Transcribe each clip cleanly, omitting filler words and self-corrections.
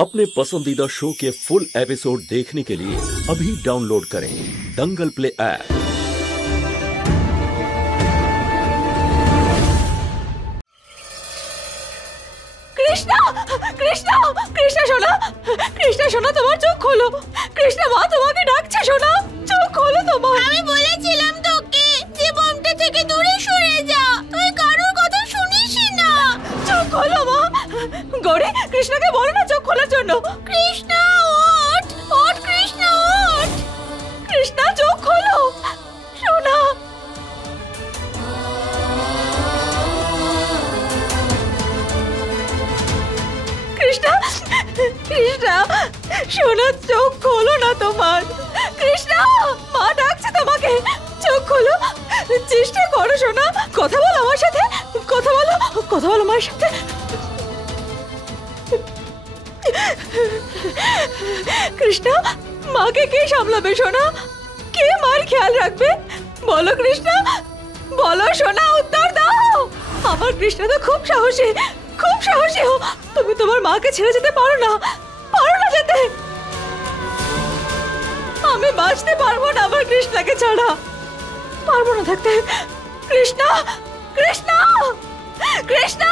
अपने पसंदीदा शो के फुल एपिसोड देखने के लिए अभी डाउनलोड करें दंगल प्ले ऐप। कृष्णा कृष्णा कृष्णा सोना, कृष्णा सोना তোমার চোখ খোলো। কৃষ্ণা মা তোমাকে ডাকছে সোনা, চোখ খোলো তোমার। আমি বলেছিলাম তোকে যে বোমটা থেকে দূরে সরে যা, তুই কারোর কথা শুনিস না। চোখ খোলো মা। গৌরী কৃষ্ণাকে বলো না চোখ খোলার জন্য। কৃষ্ণা ওঠ ওঠ, কৃষ্ণা ওঠ। কৃষ্ণা চোখ খোলো সোনা। কৃষ্ণা কৃষ্ণা সোনা চোখ খোলো না তোমার। কৃষ্ণা মা ডাকছে তোমাকে, চোখ খোলো, চেষ্টা করো সোনা। কথা বলো আমার সাথে, কথা বলো, কথা বলো আমার সাথে। কৃষ্ণা মাকে কে সামলাবে সোনা? কে মার খেয়াল রাখবে? বলো কৃষ্ণা, বলো সোনা, উত্তর দাও। আমার কৃষ্ণা তো খুব সাহসী, খুব সাহসী। তুমি তোমার মাকে ছেড়ে যেতে পারো না, পারো না যেতে। আমি বাঁচতে পারবো না আমার কৃষ্ণাকে ছাড়া, পারবো না থাকতে। কৃষ্ণা কৃষ্ণা কৃষ্ণা।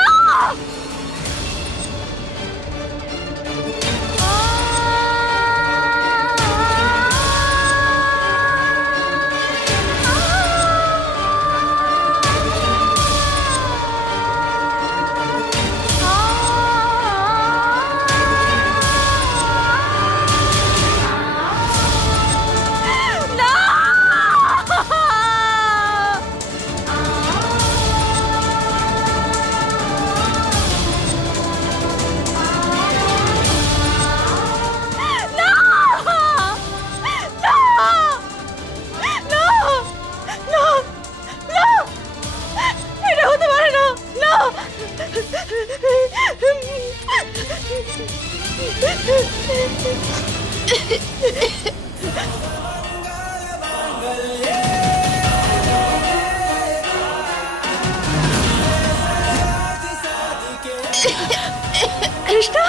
কৃষ্ণা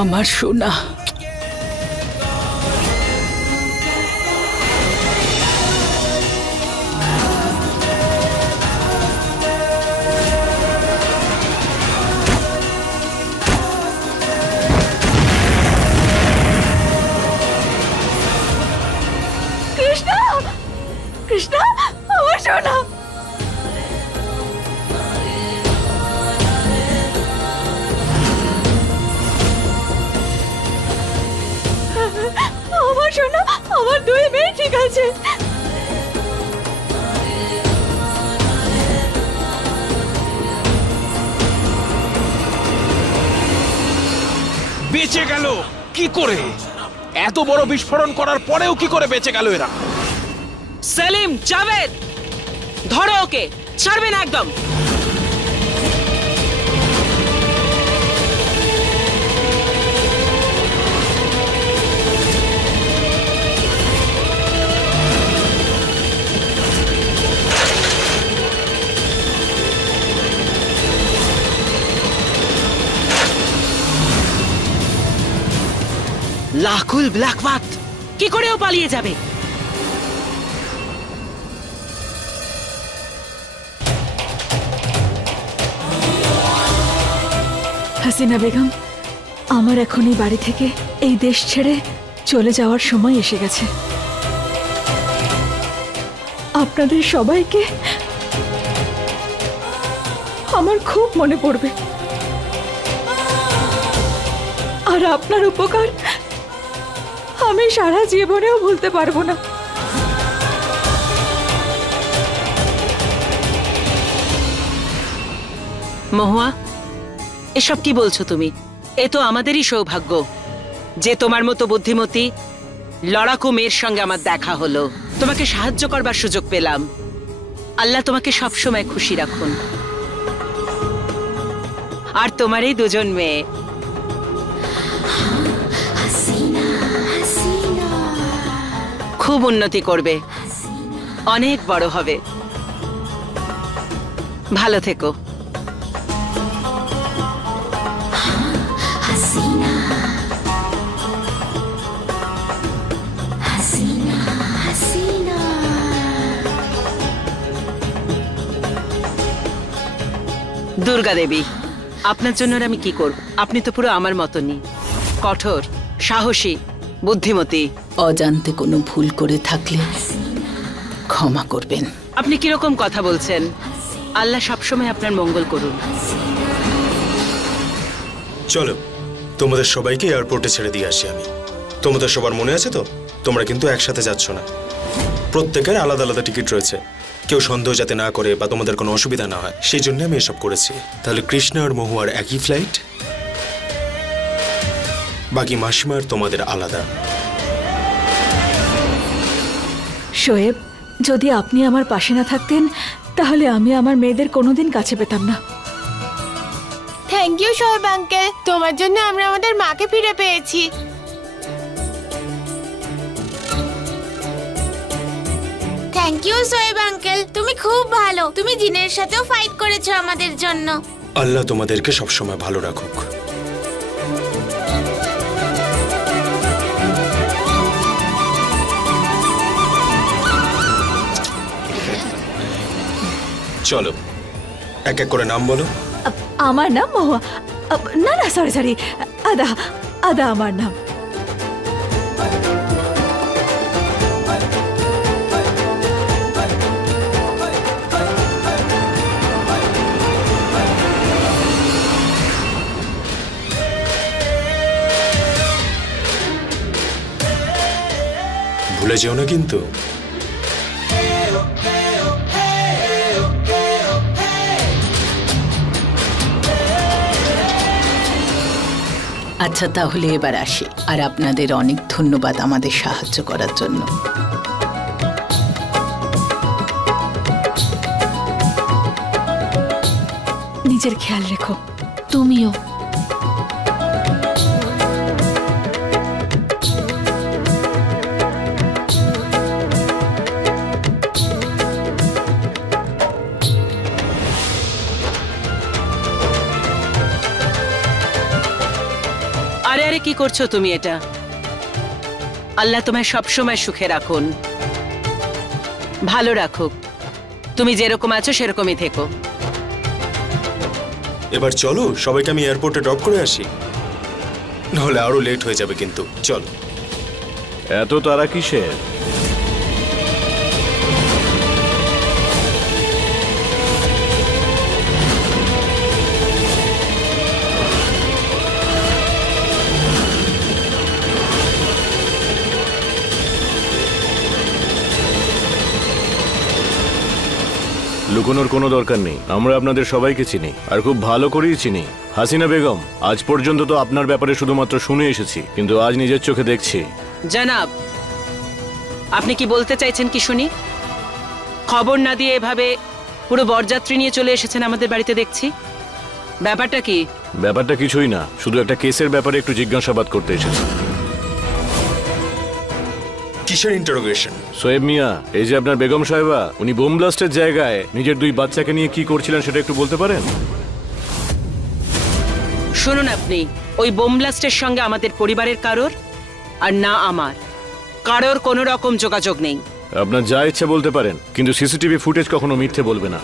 আমার সোনা। কৃষ্ণা কৃষ্ণা আমার সোনা। আমার সোনা, আমার দুই মেয়ে ঠিক আছে। বেঁচে গেল কি করে? এত বড় বিস্ফোরণ করার পরেও কি করে বেঁচে গেল এরা? সেলিম, জাভেদ, ধরো ওকে, ছাড়বে না একদম। লাকুল ব্ল্যাকবাট কি করেও পালিয়ে যাবে? হাসিনা বেগম, আমার এখন এই বাড়ি থেকে এই দেশ ছেড়ে চলে যাওয়ার সময় এসে গেছে। আপনাদের সবাইকে আমার খুব মনে পড়বে, আর আপনার উপকার আমি সারা জীবনেও ভুলতে পারবো না। মহুয়া, এসব কি বলছো তুমি? এ তো আমাদেরই সৌভাগ্য যে তোমার মতো বুদ্ধিমতী লড়াকু মেয়ের সঙ্গে আমার দেখা হলো, তোমাকে সাহায্য করবার সুযোগ পেলাম। আল্লাহ তোমাকে সবসময় খুশি রাখুন। আর তোমার এই দুজন মেয়ে খুব উন্নতি করবে, অনেক বড় হবে। ভালো থেকো। দুর্গা দেবী, আপনার জন্য আর আমি কি করব? আপনি তো পুরো আমার মতনই, কঠোর, সাহসী, বুদ্ধিমতী। অজান্তে কোনো ভুল করে থাকলে ক্ষমা করবেন। আপনি কিরকম কথা বলছেন? আল্লাহ সবসময় আপনার মঙ্গল করুন। চলো তোমাদের সবাইকে এয়ারপোর্টে ছেড়ে দিয়ে আসি আমি। তোমাদের সবার মনে আছে তো, তোমরা কিন্তু একসাথে যাচ্ছ না, প্রত্যেকের আলাদা আলাদা টিকিট রয়েছে। কেউ সন্দেহ যাতে না করে বা তোমাদের কোনো অসুবিধা না হয় সেই জন্য আমি এসব করেছি। তাহলে কৃষ্ণা আর মহুয়ার একই ফ্লাইট, বাকি মাসিমার তোমাদের আলাদা। শোয়েব, যদি আপনি আমার পাশে না থাকতেন তাহলে আমি আমার মেয়েদের কোনোদিন কাছে পেতাম না। থ্যাংক ইউ শোয়েব আঙ্কেল, তোমার জন্য আমরা আমাদের মাকে ফিরে পেয়েছি। থ্যাংক ইউ শোয়েব আঙ্কেল, তুমি খুব ভালো। তুমি জিনের সাথেও ফাইট করেছো আমাদের জন্য। আল্লাহ তোমাদেরকে সবসময় ভালো রাখুক। চলো এক এক করে নাম বলো। আমার নাম মহুয়া। না না, সরি সরি, আদা। আদা আমার নাম। ভুলে যেও না কিন্তু। আচ্ছা তাহলে এবার আসি, আর আপনাদের অনেক ধন্যবাদ আমাদের সাহায্য করার জন্য। নিজের খেয়াল রেখো। তুমিও। আরে আরে, কি করছো তুমি এটা? আল্লাহ তোমায় সবসময় সুখে রাখুন, ভালো রাখুক। তুমি যেরকম আছো সেরকমই থেকো। এবার চলো সবাইকে আমি এয়ারপোর্টে ড্রপ করে আসি, নাহলে আরো লেট হয়ে যাবে কিন্তু। চলো। এত তারা কিসের? লুকোনোর কোনো দরকার নেই, আমরা আপনাদের সবাইকে চিনি, আর খুব ভালো করেই চিনি। হাসিনা বেগম, আজ পর্যন্ত তো আপনার ব্যাপারে শুধুমাত্র শুনে এসেছি, কিন্তু আজ নিজের চোখে দেখছি। জনাব, আপনি কি বলতে চাইছেন কি শুনি? খবর না দিয়ে এভাবে পুরো বরযাত্রী নিয়ে চলে এসেছেন আমাদের বাড়িতে দেখছি। ব্যাপারটা কি? ব্যাপারটা কিছুই না, শুধু একটা কেসের ব্যাপারে একটু জিজ্ঞাসাবাদ করতে এসেছি। কিসের ইন্টারোগেশন? সোয়েব মিয়া, এই যে আপনার বেগম সাহেবা, উনি বোম ব্লাস্টের জায়গায় নিজের 2 বাচ্চাকে নিয়ে কি করছিলেন সেটা একটু বলতে পারেন? শুনুন, আপনি ওই বোম ব্লাস্টের সঙ্গে আমাদের পরিবারের কারোর আর না আমার কারোর কোনো রকম যোগাযোগ নেই। আপনার যা ইচ্ছা বলতে পারেন, কিন্তু সিসিটিভি ফুটেজ কখনো মিথ্যে বলবে না।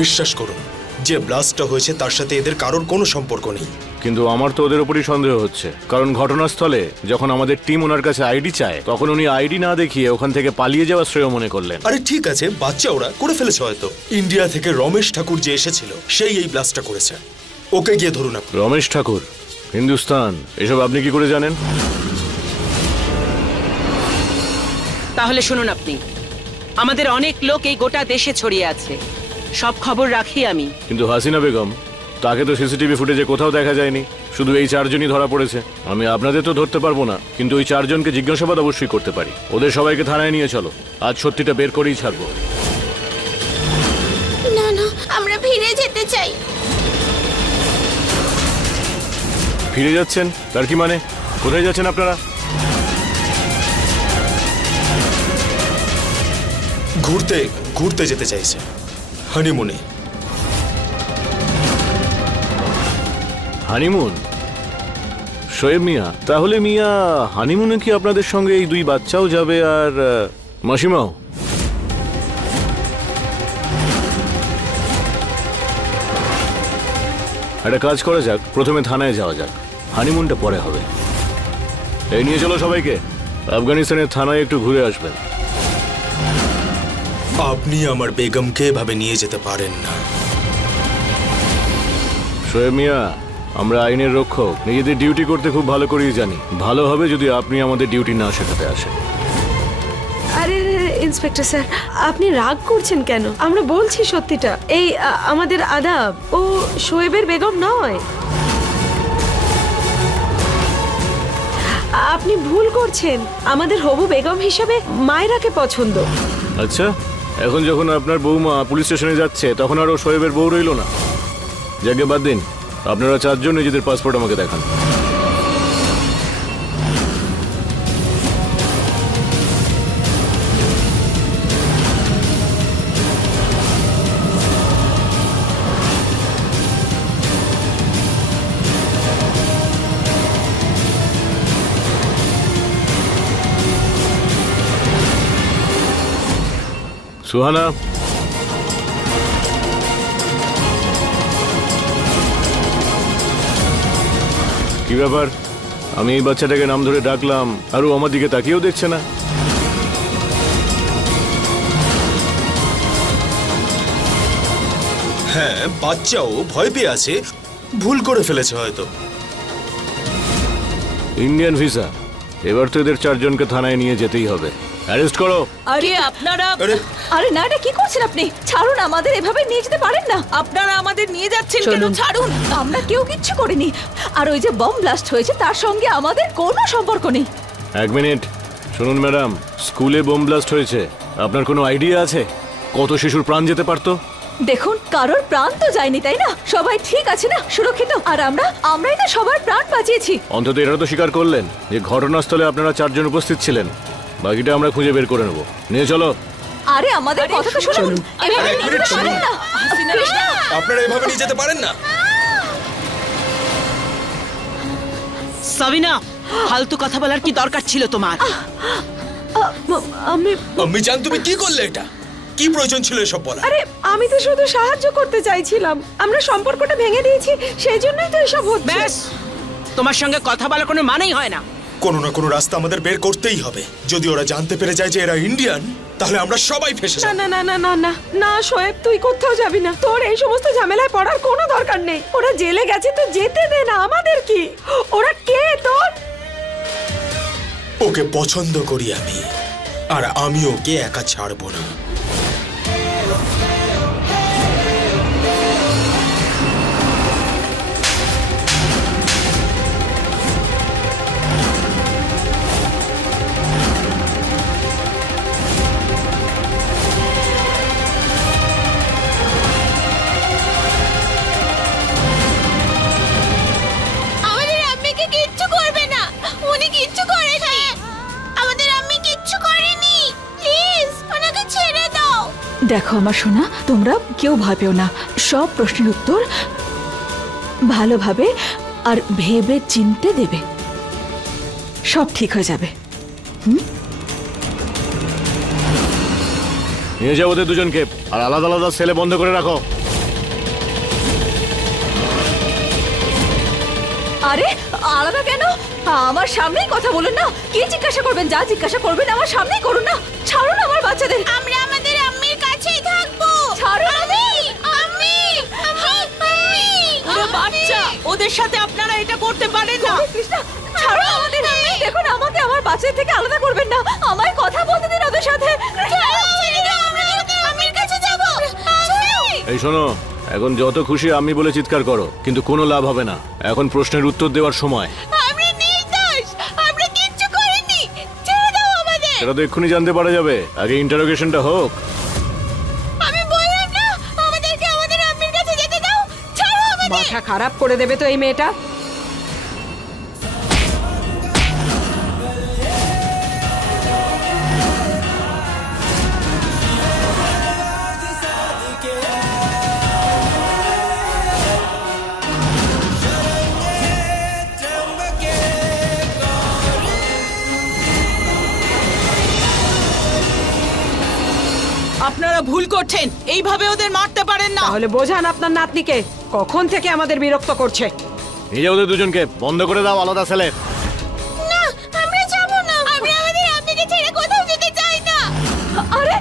বিশ্বাস করুন, যে ব্লাস্টটা হয়েছে তার সাথে এদের কারোর কোনো সম্পর্ক নেই। কিন্তু আমার তো ওদের উপরই সন্দেহ হচ্ছে, কারণ ঘটনাস্থলে যখন আমাদের টিম ওনার কাছে আইডি চায়, তখন উনি আইডি না দেখিয়ে ওখান থেকে পালিয়ে যাওয়া শ্রেয় মনে করলেন। আরে ঠিক আছে, বাচ্চা ওরা করে ফেলেছে হয়তো। ইন্ডিয়া থেকে রমেশ ঠাকুর যে এসেছিল সেই এই ব্লাস্টটা করেছে, ওকে গিয়ে ধরুন আপনি। রমেশ ঠাকুর, হিন্দুস্তান, এসব আপনি কি করে জানেন? তাহলে শুনুন, আপনি আমাদের অনেক লোক এই গোটা দেশে ছড়িয়ে আছে, সব খবর রাখি আমি। কিন্তু হাসিনা বেগম, তাকে তো সিসিটিভি ফুটেজে কোথাও দেখা যায়নি, শুধু এই 4 জনই ধরা পড়েছে। আমি আপনাদের তো ধরতে পারবো না, কিন্তু ওই 4 জনকে জিজ্ঞাসাবাদ অবশ্যই করতে পারি। ওদের সবাইকে থানায় নিয়ে চলো, আজ সত্যিটা বের করেই ছাড়বো। না না, আমরা ফিরে যেতে চাই। ফিরে যাচ্ছেন? তার কি মানে? কোথায় যাচ্ছেন আপনারা? ঘুরতে ঘুরতে যেতে চাইছে, হানিমুনে। হানিমুন? শোয়েব মিয়া, তাহলে মিয়া হানিমুনে কি আপনাদের সঙ্গে এই 2 বাচ্চাও যাবে আর মাসিমাও? একটা কাজ করা যাক, প্রথমে থানায় যাওয়া যাক, হানিমুনটা পরে হবে। এই নিয়ে চলো সবাইকে, আফগানিস্তানের থানায় একটু ঘুরে আসবেন। আপনি আমার বেগমকে এভাবে নিয়ে যেতে পারেন না। শোয়েব মিয়া, আমরা আইনের রক্ষক, নিজেদের ডিউটি করতে খুব ভালো করেই জানি। ভালো হবে যদি আপনি আমাদের ডিউটি না শেখাতে আসেন। আরে ইন্সপেক্টর স্যার, আপনি রাগ করছেন কেন? আমরা বলছি সত্যিটা। এই আমাদের আদাব, ও শোয়েবের বেগম নয়। আপনি ভুল করছেন। আমাদের হবু বেগম হিসেবে মায়রাকে পছন্দ। আচ্ছা, এখন যখন আপনার বৌমা পুলিশ স্টেশনে যাচ্ছে, তখন আর ও শোয়েবের বউ রইল না। যাকে বাদ দিন, আপনারা চারজন নিজেদের পাসপোর্ট আমাকে দেখান। সুহানা, কি ব্যাপার? আমি এই বাচ্চাটাকে নাম ধরে ডাকলাম আর ও আমার দিকে তাকিয়েও দেখছে না। হ্যাঁ, বাচ্চাও ভয় পেয়ে আছে, ভুল করে ফেলেছে হয়তো। ইন্ডিয়ান ভিসা, এবার তো এদের চারজনকে থানায় নিয়ে যেতেই হবে। অ্যারেস্ট করো। আরে আপনারা আরে আরে না, এটা কি করছেন আপনি? ছাড়ুন, আমাদের এভাবে নিয়ে যেতে পারেন না। আপনারা আমাদের নিয়ে যাচ্ছেন কেন? ছাড়ুন। আমরা কেউ কিচ্ছু করিনি। আর ওই যে বম ব্লাস্ট হয়েছে, তার সঙ্গে আমাদের কোনো সম্পর্ক নেই। এক মিনিট শুনুন ম্যাডাম, স্কুলে বোম ব্লাস্ট হয়েছে, আপনার কোনো আইডিয়া আছে কত শিশুর প্রাণ যেতে পারতো? দেখুন, কারোর প্রাণ তো যায়নি, তাই না? সবাই ঠিক আছে না, সুরক্ষিত। আর আমরাই তো সবার প্রাণ বাঁচিয়েছি। অন্তত এরা তো স্বীকার করলেন যে ঘটনাস্থলে আপনারা চারজন উপস্থিত ছিলেন। বাকিটা আমরা খুঁজে বের করে নেব। নিয়ে চলো। আরে আমাদের কথা তো শুনুন। এভাবে এক নিয়ে মিনিট যেতে পারেন না। কৃষ্ণা! আপনারা এভাবে নিয়ে যেতে পারেন না। সাবিনা, ফালতু কথা বলার কি দরকার ছিল তোমার? আমি আমি জান, তুমি কি করলে? এটা কি প্রয়োজন ছিল এসব বলা? আরে আমি তো শুধু সাহায্য করতে চাইছিলাম। আমরা সম্পর্কটা ভেঙে দিয়েছি, সেই জন্যই তো এসব হচ্ছে। ব্যাস, তোমার সঙ্গে কথা বলার কোনো মানেই হয় না। কোনো না কোনো রাস্তা আমাদের বের করতেই হবে। যদি ওরা জানতে পেরে যায় যে এরা ইন্ডিয়ান, তাহলে আমরা সবাই ফেঁসে না যাব। না না না না না না, শোয়েব, তুই কোথাও যাবি না। তোর এই সমস্ত ঝামেলায় পড়ার কোনো দরকার নেই। ওরা জেলে গেছে তো যেতে দে না, আমাদের কি? ওরা কে তোর? ওকে পছন্দ করি আমি, আর আমি ওকে একা ছাড়বো না। আমাদের আম্মিকে কিচ্ছু করবে না। উনি কিচ্ছু করেনি। আমাদের আম্মি কিচ্ছু করেনি। প্লিজ ওনাকে ছেড়ে দাও। দেখো আমার সোনা, তোমরা কেউ ভয় পেও না। সব প্রশ্নের উত্তর ভালোভাবে আর ভেবে চিনতে দেবে। সব ঠিক হয়ে যাবে। নিয়ে যাও ওদের দুজনকে, আর আলাদা আলাদা সেলে বন্ধ করে রাখো। আরে আলাদা কেন? আমার সামনেই কথা বলুন না। কি জিজ্ঞাসা করবেন? যা জিজ্ঞাসা করবেন আমার সামনেই করুন না। ছাড়ুন আমার বাচ্চাদের। আমরা আমাদের আম্মির কাছেই থাকবো। ছাড়ুন আম্মি, আম্মি, আম্মি, ওরা বাচ্চা, ওদের সাথে আপনারা এটা করতে পারেন না। কৃষ্ণা, ছাড়ুন আমাদের। দেখুন, আমাকে আমার বাচ্চাদের থেকে আলাদা করবেন না। আমায় কথা বলতে দিন ওদের সাথে। আম্মির কাছে যাবো। এই শোনো, এখন যত খুশি আমি বলে চিৎকার করো, কিন্তু কোনো লাভ হবে না। এখন প্রশ্নের উত্তর দেওয়ার সময়। আমরা নির্দোষ, আমরা কিচ্ছু করিনি। ছেড়ে দাও আমাদের। সেটা তো এক্ষুনি জানতে পারা যাবে, আগে ইন্টারোগেশনটা হোক। আমি বললাম না, আমাদেরকে আমাদের আম্মির কাছে যেতে দাও। ছাড়ো আমাদের। মাথা খারাপ করে দেবে তো এই মেয়েটা। আপনারা ভুল করছেন, এইভাবে ওদের মারতে পারেন না। তাহলে বোঝান আপনার নাতনিকে। কখন থেকে আমাদের বিরক্ত করছে। নিয়ে যাও ওদের দুজনকে, বন্ধ করে দাও আলাদা সেলে। না, আমরা যাবো না। আমরা আমাদের আম্মিকে ছেড়ে কোথাও যেতে চাই না। আরে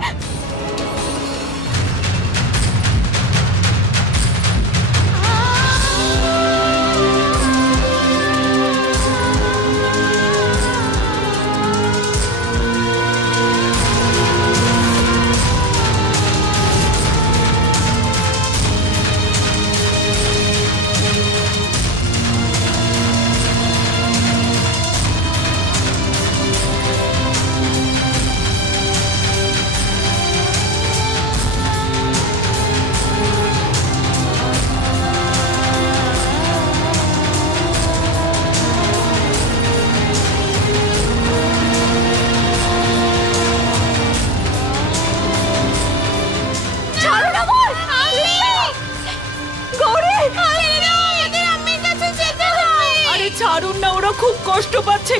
ছাড়ো না বল। গৌরী, আমাদের আম্মির কাছে যেতে হবে। আরে ছাড়ুন না, ওরা খুব কষ্ট পাচ্ছে।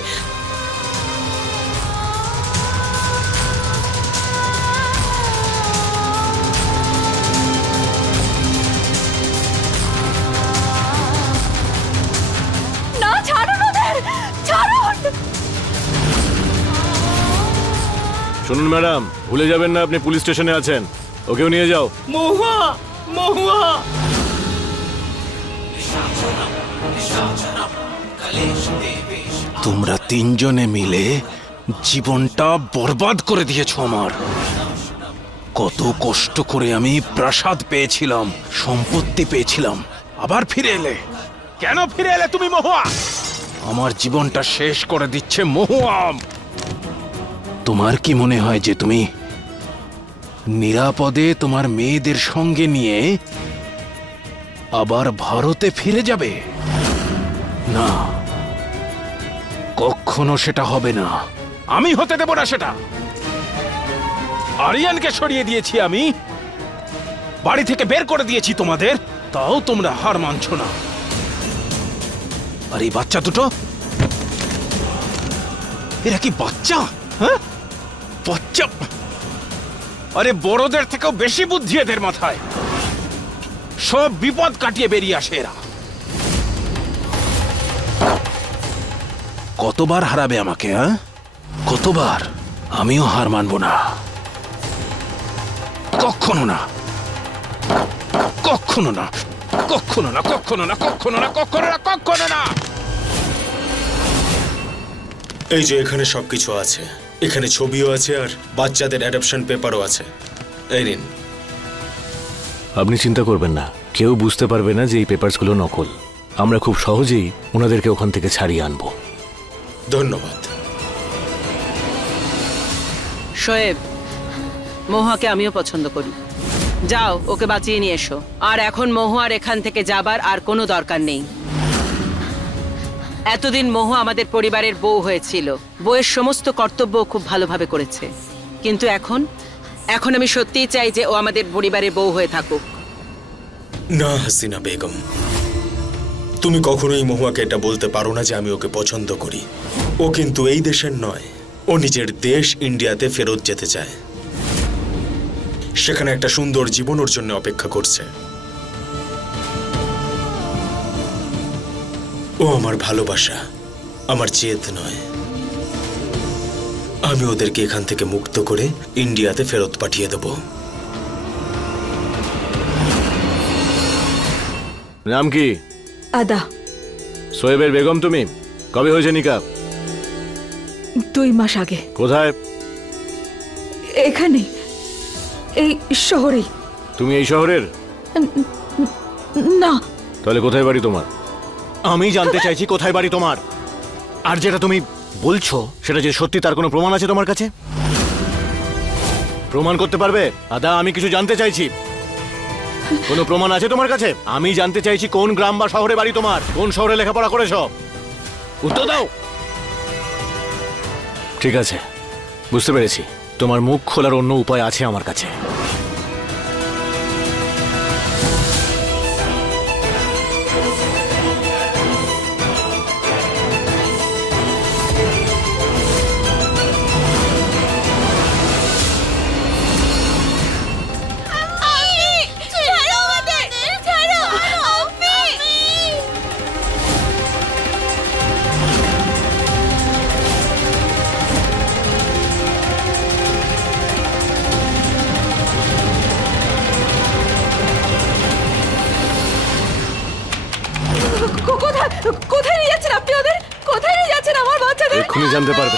না, ছাড়ুন ওদের, ছাড়ুন। শুনুন ম্যাডাম, ভুলে যাবেন না আপনি পুলিশ স্টেশনে আছেন। ওকেও নিয়ে যাও। মহুয়া, মহুয়া। তোমরা তিনজনে মিলে জীবনটা বরবাদ করে দিয়েছো আমার। কত কষ্ট করে আমি প্রাসাদ পেয়েছিলাম, সম্পত্তি পেয়েছিলাম, আবার ফিরে এলে। কেন ফিরে এলে তুমি মহুয়া? আমার জীবনটা শেষ করে দিচ্ছে মহুয়া। তোমার কি মনে হয় যে তুমি নিরাপদে তোমার মেয়েদের সঙ্গে নিয়ে আবার ভারতে ফিরে যাবে? না, কখনো সেটা হবে না। আমি হতে দেব না সেটা। আরিয়ানকে সরিয়ে দিয়েছি আমি, বাড়ি থেকে বের করে দিয়েছি তোমাদের, তাও তোমরা হার মানছো না। আর এই বাচ্চা দুটো, এরা কি বাচ্চা? হ্যাঁ, বাচ্চা। আরে বড়দের থেকেও বেশি বুদ্ধি এদের মাথায়। সব বিপদ কাটিয়ে বেরিয়ে আসে এরা। কতবার হারাবে আমাকে? হ্যাঁ, কতবার? আমিও হার মানব না, কখনো না, কখনো না, কখনো না, কখনো না, কখনো না, কখনো না, কখনো না। এই যে এখানে সবকিছু আছে, এখানে ছবিও আছে আর বাচ্চাদের অ্যাডপশন পেপারও আছে। এই নিন। আপনি চিন্তা করবেন না, কেউ বুঝতে পারবে না যে এই পেপারসগুলো নকল। আমরা খুব সহজেই ওনাদেরকে ওখান থেকে ছাড়িয়ে আনবো। ধন্যবাদ। শোয়েব, মহুয়াকে আমিও পছন্দ করি। যাও, ওকে বাঁচিয়ে নিয়ে এসো। আর এখন মহুয়ার এখান থেকে যাবার আর কোনো দরকার নেই। এতদিন মহুয়া আমাদের পরিবারের বউ হয়েছিল, বউয়ের সমস্ত কর্তব্য খুব ভালোভাবে করেছে। কিন্তু এখন আমি সত্যিই চাই যে ও আমাদের পরিবারের বউ হয়ে থাকুক। না হাসিনা বেগম, তুমি কখনোই মহুয়াকে এটা বলতে পারো না যে আমি ওকে পছন্দ করি। ও কিন্তু এই দেশের নয়, ও নিজের দেশ ইন্ডিয়াতে ফেরত যেতে চায়। সেখানে একটা সুন্দর জীবন ওর জন্য অপেক্ষা করছে। ও আমার ভালোবাসা, আমার জেদ নয়। আমি ওদেরকে এখান থেকে মুক্ত করে ইন্ডিয়াতে ফেরত পাঠিয়ে দেব। নাম কি? আদা। সোয়েবের বেগম তুমি? কবে হয়েছে নিকা? 2 মাস আগে। কোথায়? এখানে, এই শহরেই। তুমি এই শহরের? না। তাহলে কোথায় বাড়ি তোমার? আমি জানতে চাইছি কোথায় বাড়ি তোমার। আর যেটা তুমি বলছো সেটা যে সত্যি, তার কোনো প্রমাণ আছে তোমার কাছে? প্রমাণ করতে পারবে? আদা, আমি কিছু জানতে চাইছি। কোনো প্রমাণ আছে তোমার কাছে? আমি জানতে চাইছি কোন গ্রাম বা শহরে বাড়ি তোমার, কোন শহরে লেখাপড়া করেছো। উত্তর দাও। ঠিক আছে, বুঝতে পেরেছি। তোমার মুখ খোলার অন্য উপায় আছে আমার কাছে। কোথায় কোথায় নিয়ে যাচ্ছেন আপনি ওদের? কোথায় নিয়ে যাচ্ছেন আমার বাচ্চাদের? এক্ষুনি জানতে পারবে।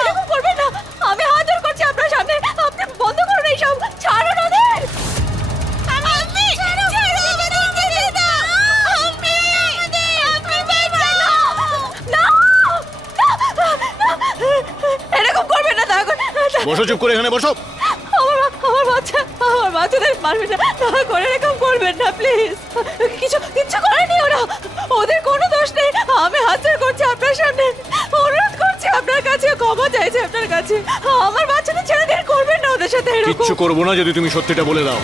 এরকম করবেন না, আমি হাজার করছি আপনার সামনে। আপনি বন্ধ করুন এইসব, ছাড়ুন ওদের। এরকম করবেন না, দয়া করে। বসো, চুপ করে এখানে বসো। আমার বাচ্চাদের মারবেন না, দয়া করে এরকম করবেন না প্লিজ। কিচ্ছু করেনি ওরা, ওদের কোনো দোষ নেই। আমি হাজার করছি আপনার সামনে, অনুরোধ করছি আপনার কাছে, ক্ষমা চাইছি আপনার কাছে। আমার বাচ্চাদের ছেড়ে দিন, করবেন না ওদের সাথে এরকম। কিচ্ছু করবো না যদি তুমি সত্যিটা বলে দাও।